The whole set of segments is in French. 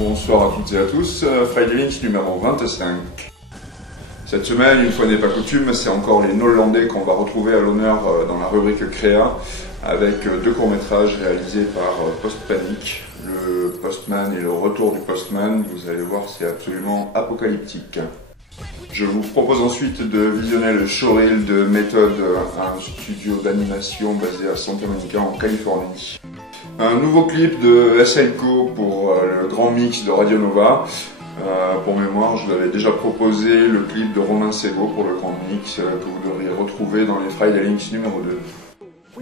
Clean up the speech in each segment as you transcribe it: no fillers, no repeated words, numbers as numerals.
Bonsoir à toutes et à tous, Friday Links numéro 25. Cette semaine, une fois n'est pas coutume, c'est encore les Nollandais qu'on va retrouver à l'honneur dans la rubrique Créa, avec deux courts-métrages réalisés par Post-Panic, le Postman et le retour du Postman. Vous allez voir, c'est absolument apocalyptique. Je vous propose ensuite de visionner le showreel de Method, un studio d'animation basé à Santa Monica en Californie. Un nouveau clip de SLCO pour le grand mix de Radio Nova. Pour mémoire, je vous avais déjà proposé le clip de Romain Sego pour le grand mix que vous devriez retrouver dans les Friday Links numéro 2.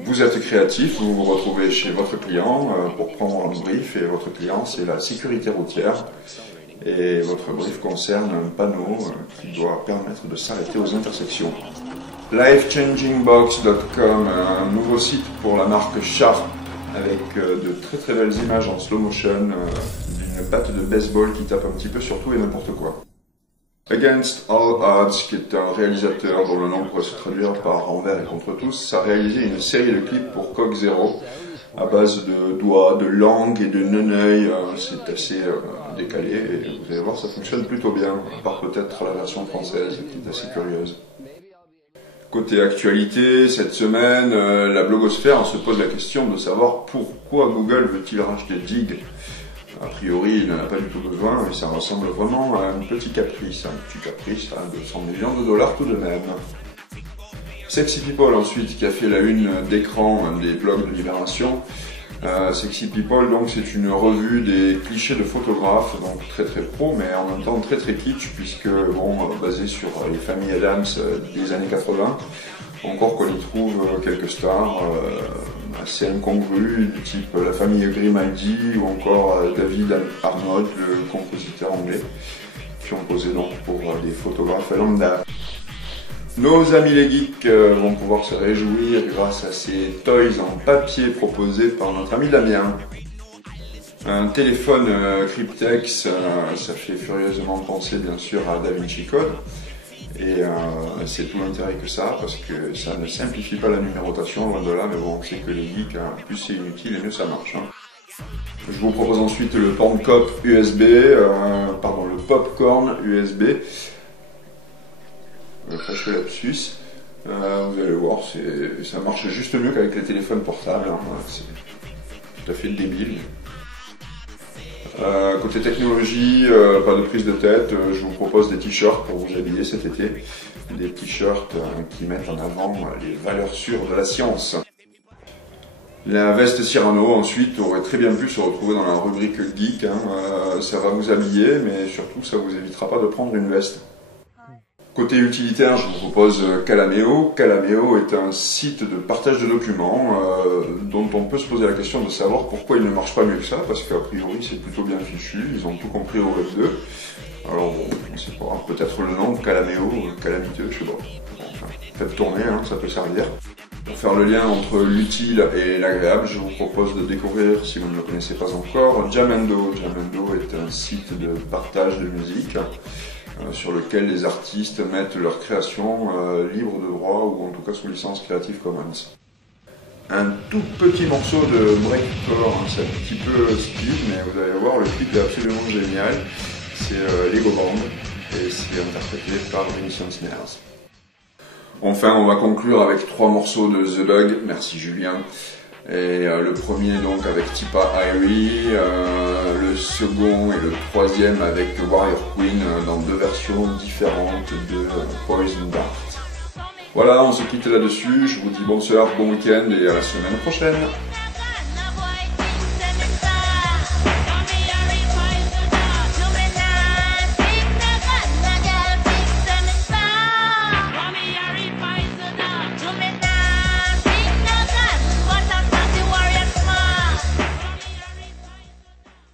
Vous êtes créatif, vous vous retrouvez chez votre client pour prendre un brief, et votre client c'est la sécurité routière. Et votre brief concerne un panneau qui doit permettre de s'arrêter aux intersections. Lifechangingbox.com, un nouveau site pour la marque Sharp, avec de très belles images en slow motion d'une batte de baseball qui tape un petit peu sur tout et n'importe quoi. Against All Odds, qui est un réalisateur dont le nom pourrait se traduire par Envers et contre tous, a réalisé une série de clips pour Coq Zero à base de doigts, de langue et de neneuil. C'est assez décalé et vous allez voir, ça fonctionne plutôt bien, à part peut-être la version française qui est assez curieuse. Côté actualité, cette semaine, la blogosphère se pose la question de savoir pourquoi Google veut-il racheter Digg. A priori, il n'en a pas du tout besoin et ça ressemble vraiment à un petit caprice à 200 millions de dollars tout de même. Sexy People ensuite, qui a fait la une d'écran des blogs de Libération. Sexy People, donc, c'est une revue des clichés de photographes, donc très pro, mais en même temps très kitsch, puisque basé sur les familles Adams des années 80. Encore qu'on y trouve quelques stars assez incongrues, du type la famille Grimaldi ou encore David Arnold, le compositeur anglais, qui ont posé donc pour des photographes lambda. Nos amis les geeks vont pouvoir se réjouir grâce à ces toys en papier proposés par notre ami Damien. Un téléphone Cryptex, ça fait furieusement penser bien sûr à Da Vinci Code. Et c'est tout l'intérêt que ça a, parce que ça ne simplifie pas la numérotation, loin de là, mais bon, on sait que les geeks, plus c'est inutile et mieux ça marche. Je vous propose ensuite le Porncop USB, le Popcorn USB. Fâcheux lapsus. Vous allez voir, ça marche juste mieux qu'avec les téléphones portables, c'est tout à fait débile. Côté technologie, pas de prise de tête, je vous propose des t-shirts pour vous habiller cet été. Des t-shirts qui mettent en avant les valeurs sûres de la science. La veste Cyrano ensuite aurait très bien pu se retrouver dans la rubrique geek. Ça va vous habiller, mais surtout ça vous évitera pas de prendre une veste. Côté utilitaire, je vous propose Calameo. Calameo est un site de partage de documents dont on peut se poser la question de savoir pourquoi il ne marche pas mieux que ça, parce qu'a priori c'est plutôt bien fichu, ils ont tout compris au Web 2. Alors bon, on sait pas, peut-être le nom, Calameo, calamiteux, je sais pas. Enfin, faites tourner, ça peut servir. Pour faire le lien entre l'utile et l'agréable, je vous propose de découvrir, si vous ne le connaissez pas encore, Jamendo. Jamendo est un site de partage de musique sur lequel les artistes mettent leurs créations libres de droit ou en tout cas sous licence Creative Commons. Un tout petit morceau de breakcore, c'est un petit peu speed, mais vous allez voir, le clip est absolument génial. C'est Lego Band et c'est interprété par Vincent Snares. Enfin, on va conclure avec 3 morceaux de The Bug, merci Julien. Et le premier donc avec Tipa Irie, le second et le troisième avec Warrior Queen dans 2 versions différentes de Poison Dart. Voilà, on se quitte là-dessus, je vous dis bonsoir, bon week-end et à la semaine prochaine.